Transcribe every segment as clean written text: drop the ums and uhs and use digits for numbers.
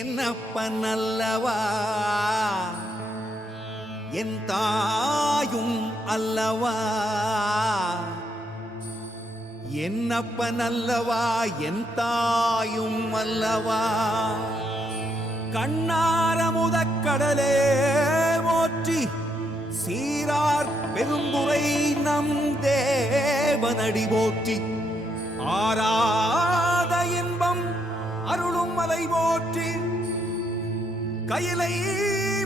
என்னப்பனல்லவா என் தாயும் அல்லவா, என்னப்பனல்லவா என் தாயும் அல்லவா. கண்ணார முதக்கடலே போற்றி, சீரார் பெருந்துரை நம் தேவனடி போற்றி. ஆராத இன்பம் அருளும் மலை போற்றி, கையிலை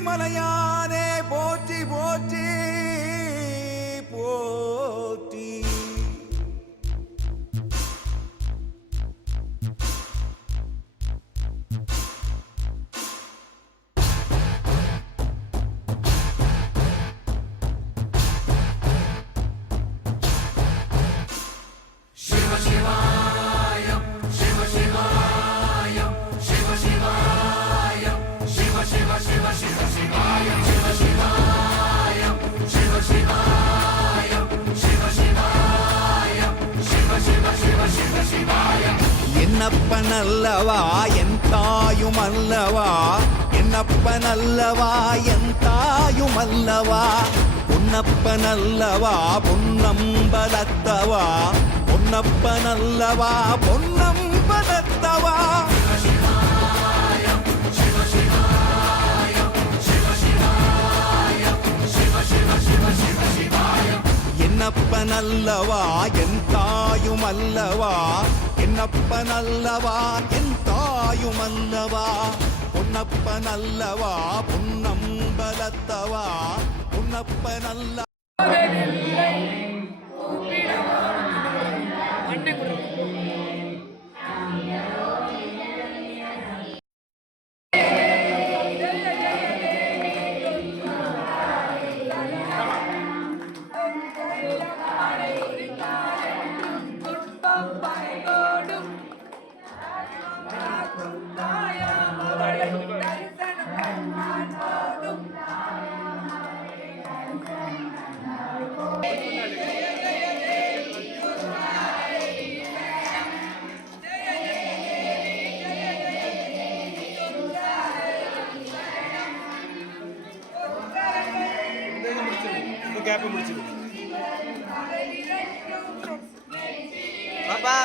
மலையானே போற்றி போற்றி போற்றி. என்னப்பனல்லவா என் தாயும் அல்லவா, என்னப்பனல்லவா என் தாயும் அல்லவா. பொன்னப்பனல்லவா பொன்னம்பலத்தவா, பொன்னப்பனல்லவா பொன்னம்பலத்தவா. என்னப்பனல்லவா என் தாயும் அல்லவா, என்னப்பனல்லவா என் தாயும் அல்லவா. பொன்னப்பனல்லவா பொன்னம்பலத்தவா, பொன்னப்பனல்ல கேப் முடிச்சு பாப்பா.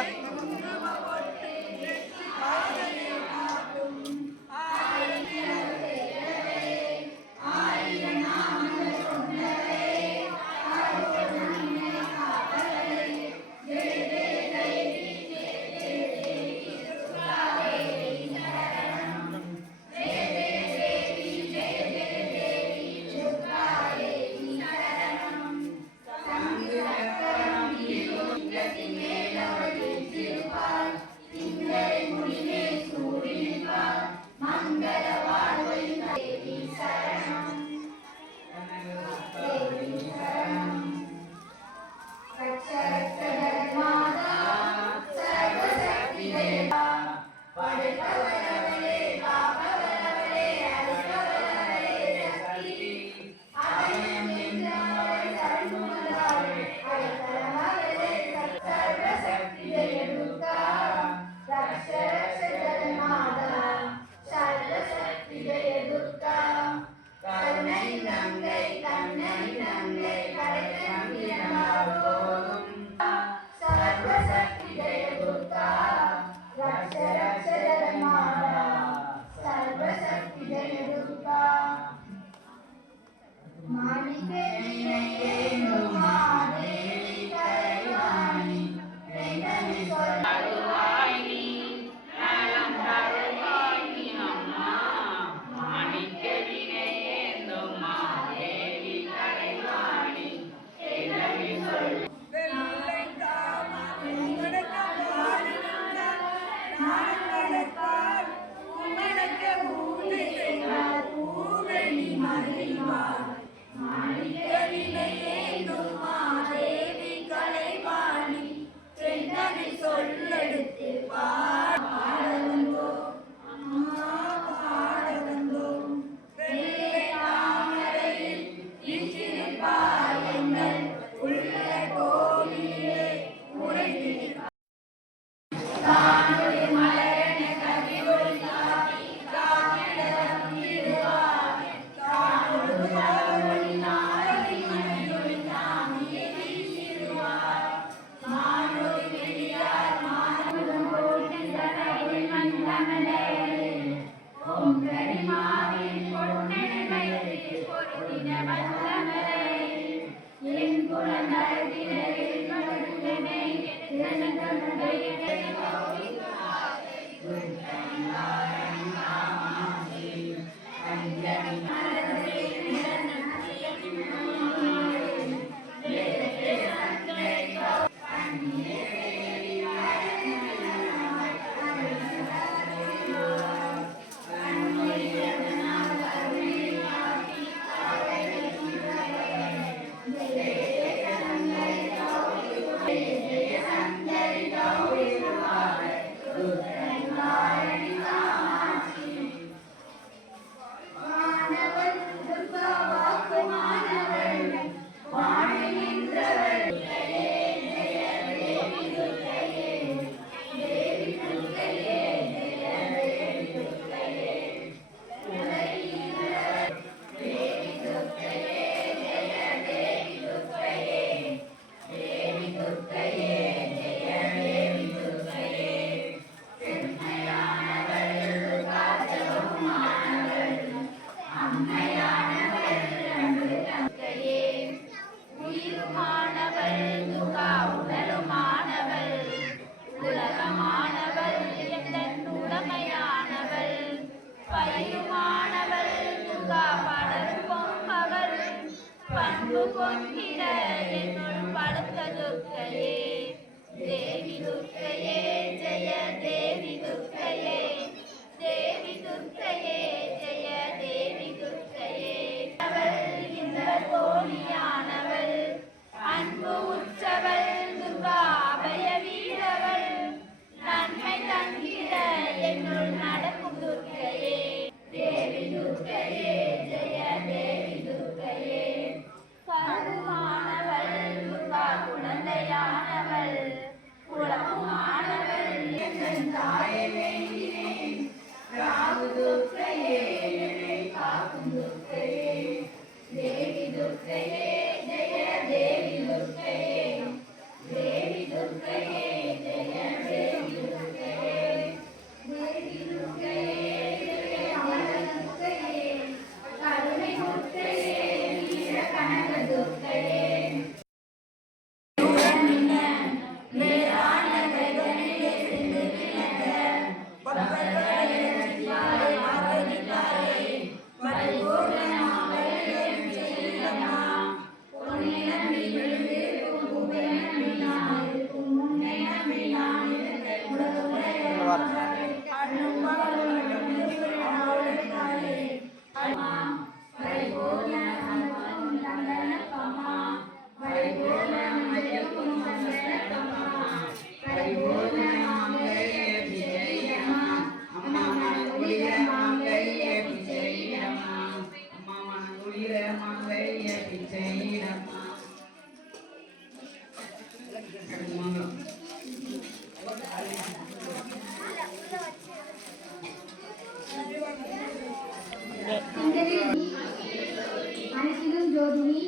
அனைத்திலும் ஜோதினி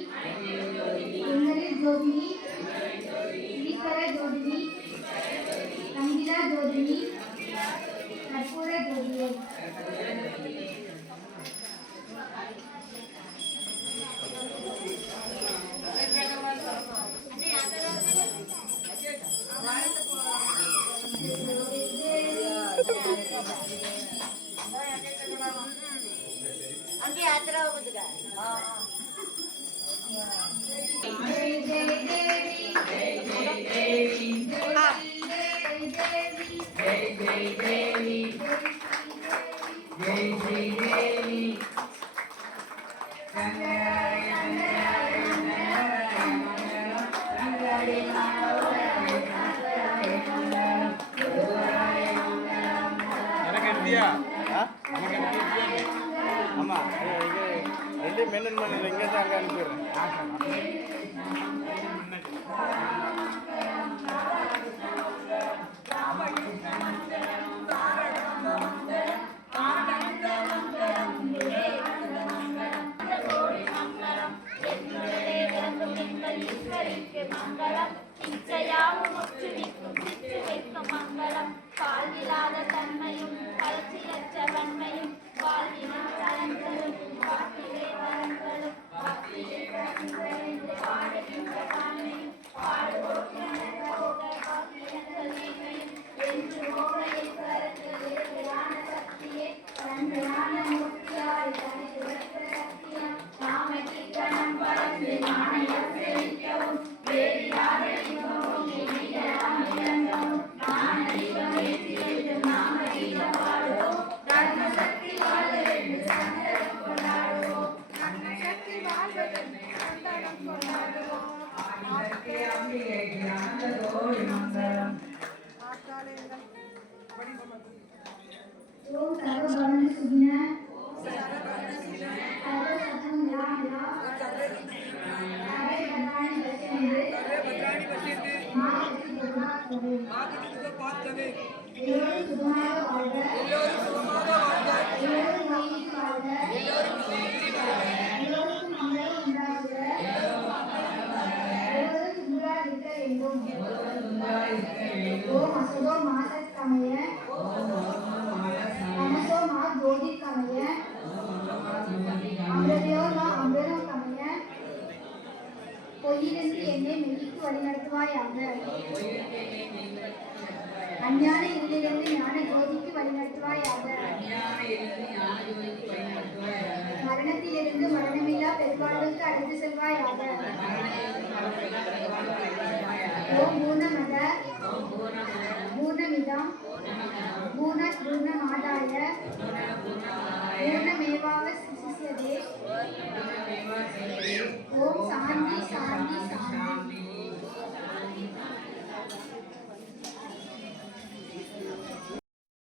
எங்களில் ஜோதினி ஈஸ்வர ஜோதினி சங்கிலா ஜோதினி கற்பூர ஜோதியை அங்கே யாத்திரை போகுதுங்க ஜெய் ஜெய் தேவி ஜெய் ஜெய் தேவி ஜெய் ஜெய் தேவி ஜெய் ஜெய் தேவி ஆமா ரெண்டு மெயின் பண்ணி எங்கே அங்கே அனுப்பிடுறேன். மங்களம் பால் இல்லாத தன்மையும் ஓம் சர்வபரண சுகின சர்வ சதம் யா சர்வே பத்ராணி பசியந்து மாகதி பார்த்தவே எல்லோரும் சுகமாக வாழ்க எல்லோரும் நோயின்றி வாழ்க எல்லோருக்கும் மங்களம் உண்டாகுக எல்லோரும் துன்றாதிருக்க வேண்டும் ஓம் அசதோ மாசத்தமய தமசோ மா ஜோதிர்கமய அமிர்தயோ மா அமிர்தம் கமய பொய்யிலிருந்து என்னை மெய்க்கு வழிநடத்துவாயாக அஞ்ஞான இருளிலிருந்து ஞான ஜோதிக்கு வழிநடத்துவாயாக மரணத்திலிருந்து மரணமில்லா பெருவாழ்வுக்கு அழைத்து செல்வாயாக ஓம் பூர்ணமத பூர்ணமிதம் பூர்ணமாதாய பூர்ணமேவாவசிஷ்யதே